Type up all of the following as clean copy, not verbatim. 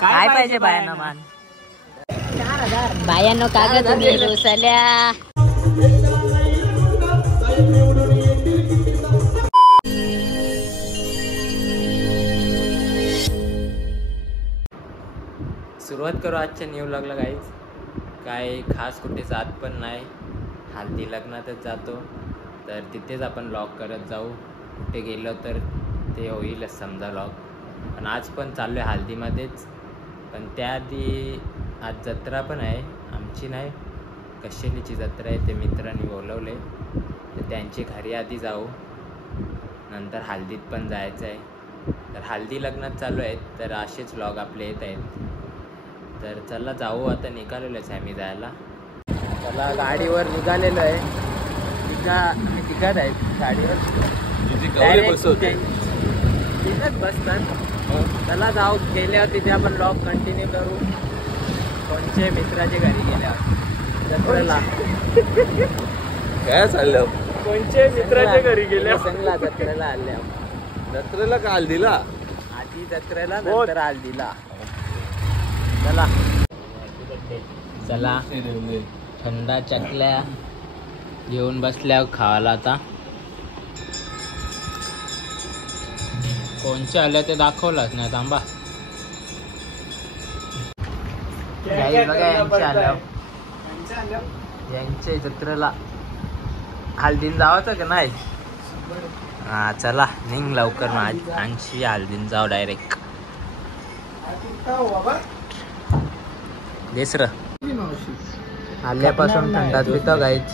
काय पाहिजे बायांना मान? 4000 बायांनो कागद गेलो सल्या. सुरुवात करू आजच्या न्यू व्लॉगला गाईज. काय खास कुठे जात पण नाही, हल्दी लग्नातच जातो तर तिथेच आपण व्लॉग करत जाऊ. कुठे गेलो तर ते होईलच समजा व्लॉग. पण आज पण चाललो आहे हल्दीमध्येच. पण त्याआधी आज जत्रा पण आहे आमची, नाही कशेलीची जत्रा आहे. ते मित्रांनी बोलवले तर त्यांची घरी आधी जाऊ, नंतर हल्दीत पण जायचं आहे. तर हल्दी लग्नात चालू आहेत तर असेच व्लॉग आपले येत आहेत. तर चला जाऊ, आता निघालेलोच आहे मी जायला. चला गाडीवर निघालेलो आहे. तिघात आहेत गाडीवर, तिथंच बसतात. चला जाऊ, गेल्यावर तिथे आपण व्लॉग कंटिन्यू करू. कोणचे मित्राच्या घरी गेल्यावर जत्रेला. काय चाललं? कोणचे मित्राच्या घरी गेल्या संगला जत्रेला आले. जत्रेला का हल्दीला? आधी जत्रेला नंतर हल्दीला. चला चला, थंडा चकल्या घेऊन बसल्या खावाला. आता कोणचे आले ते दाखवलाच नाही. थांबा बघा, यांच्या जत्रेला हल्दीन जावाचं का नाही? हा चला निघ लवकर. आणशी हल्दीन जाऊ डायरेक्ट. देसर आल्यापासून थंडात पितो गाईच.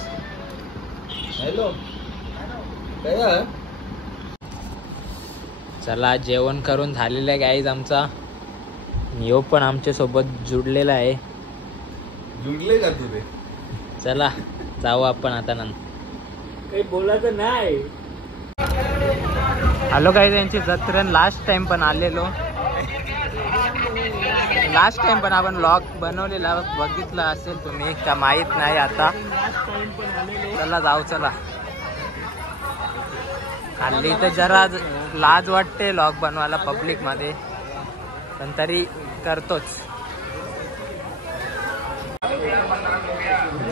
चला जेवण करून झालेलं आहे गाईज आमचा. यो पण आमच्या सोबत जुडलेला आहे. जुडले का तुझे? चला जाऊ आपण आता. नंतर काही बोलायचं नाही. हॅलो गाईज, यांची जत्रेन लास्ट टाइम पण आलेलो. लास्ट टाइम पण आपण व्लॉग बनवलेला, बघितला असेल तुम्ही का माहीत नाही आता. चला जाऊ. चला हल्ली तर जरा लाज वाटते व्लॉग बनवायला पब्लिक मध्ये, पण तरी करतोच.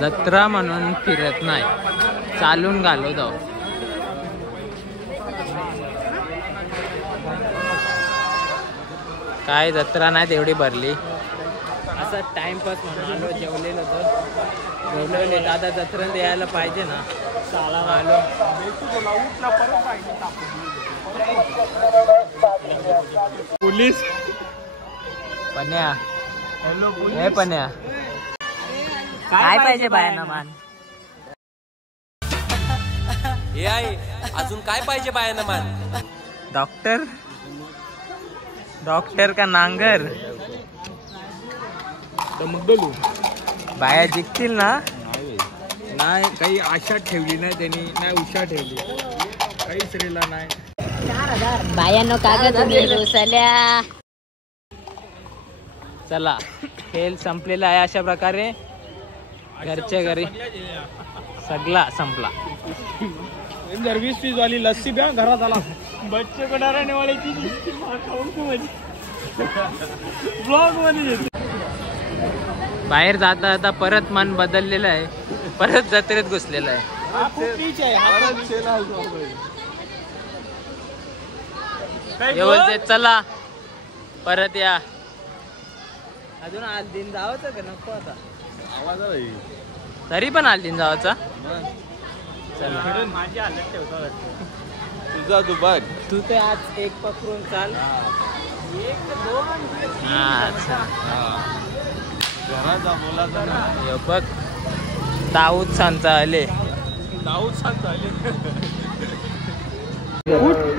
जत्रा म्हणून फिरत नाही, चालून घालो जाऊ. काय जत्रा नाही तेवढी भरली, असं टाइमपास म्हणून आलो. जेवलेलो तर जेवलेले दादा जत्रेला यायला पाहिजे ना. आलो. पोलीस पन्या. हे पन्या, काय पाहिजे बायांना मान? हे आहे अजून काय पाहिजे बायांना मान? डॉक्टर, डॉक्टर का नांगर? बाया जिंकतील ना? नाही, काही आशा ठेवली नाही त्यांनी, नाही उषा ठेवली, काही श्रीला नाही. 4000 बायांनो कागद गेलो सल्या. चला खेळ संपलेला आहे. अशा प्रकारे घरच्या घरी सगळा संपला. 20-30 वाली लस्सी प्या घरात आला. बच्चे को डराने वाले की ब्लॉग मध्ये बाहेर जाता जाता परत मन बदललेलं आहे, परत जत्रेत घुसलेलं आहे. हे बोलते चला परत या. अजून हल्दीन जावाचं का नको आता? तरी पण हल्दीन जावाचा. चला माझी हालत ठेवतो तुझा तू बघ. तू ते आज एक पकडून चाल. 1-2 घराचा बोलाचा ना. बघ दाऊद सांचा आले. दाऊद सांचा आले.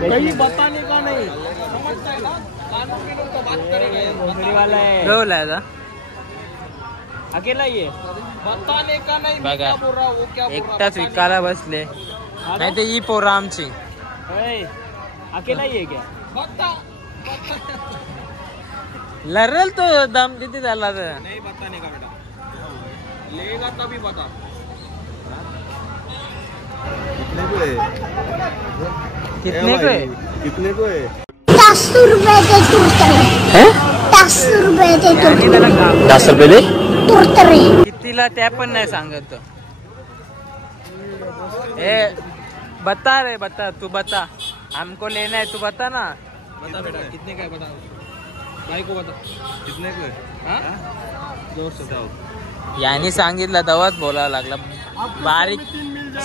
काही बताने का नाही, समजता है ना? कानून के लोग तो बात करेंगे. नौकरी वाला है. रोल है था अकेला ही है. बताने का नहीं. बघा क्या बोल रहा वो, क्या बोल रहा एकटाच विकायला बसले. नाही ते ही पोरं आमची. अकेला ही है क्या? बता लरल तो दम किती झाला तर. नहीं बताने का बेटा, लेगा तभी बता. कितने को है? कितने को है? 10 रुपए के है 10 रुपए 10 रुपये दे. कितीला त्या पण नाही सांगत तो. ए बता रे बता, तू बता, हमको लेना है, तू बता ना. बता बेटा कितने का है, बता भाई को बता कितने का है. हाँ जोर से जाओ. याने सांगितलं तेव्हाच बोलावं लागला. बारीक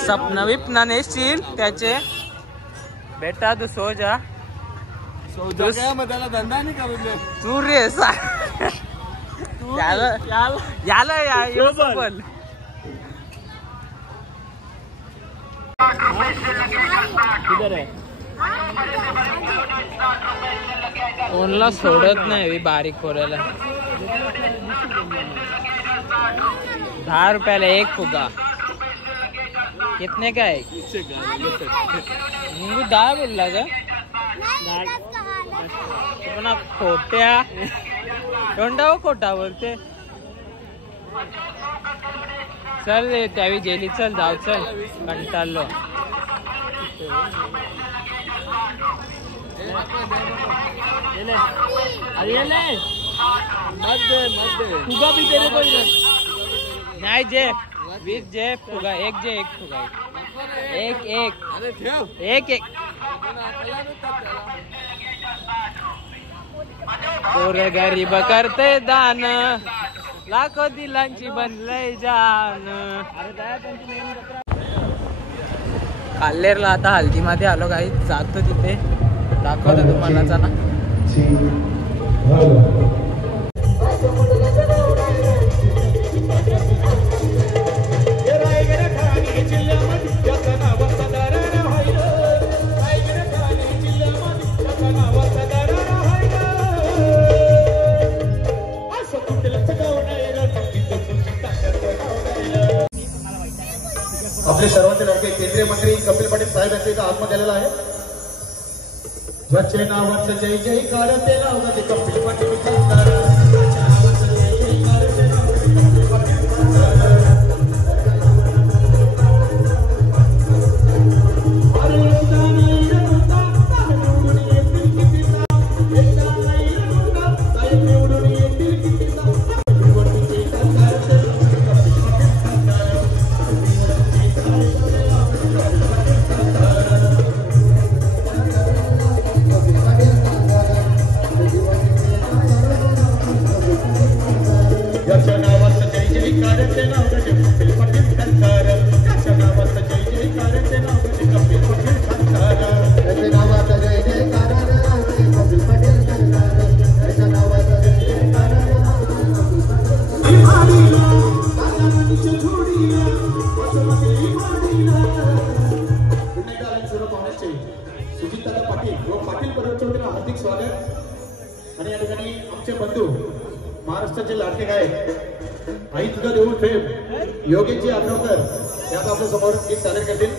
सपना विपना नेसशील त्याचे. बेटा तू सो जा. त्याला धंदा नाही करून दे तू रे याला बोल. कोणला सोडत नाही बारीक खोऱ्याला. 10 रुपयाला एक फुगा. कितने का है? निंबू 10 बोलला का? पण खोट्या तोंडावर खोटा बोलते. चल रे त्यावेळी जेली चल जाऊ चल कंटाळलो. फुगा भी तेरे को नाही जे 20 जे फुगा. एक जे एक फुगा. एक पोरे गरीब करते दान, लाखो दिलांची बनलय जान. काल्लेरला आता हल्दीमध्ये आलो काही. जातो तिथे दाखवतो तुम्हाला. चला आपले सर्वांचे लाडके केंद्रीय मंत्री कपिल पाटील साहेब यांचा इथं आत्मा दिलेला आहे. ज्याचे नावाचं जय जयकार ते नावाचे कपिल पाटील हार्दिक स्वागत. आणि या ठिकाणी आमचे बंधू महाराष्ट्राचे लाडके गायक आई तुझा देऊळ फेम योगेशजी आठवकर या आपल्या समोर गीत सादर करतील.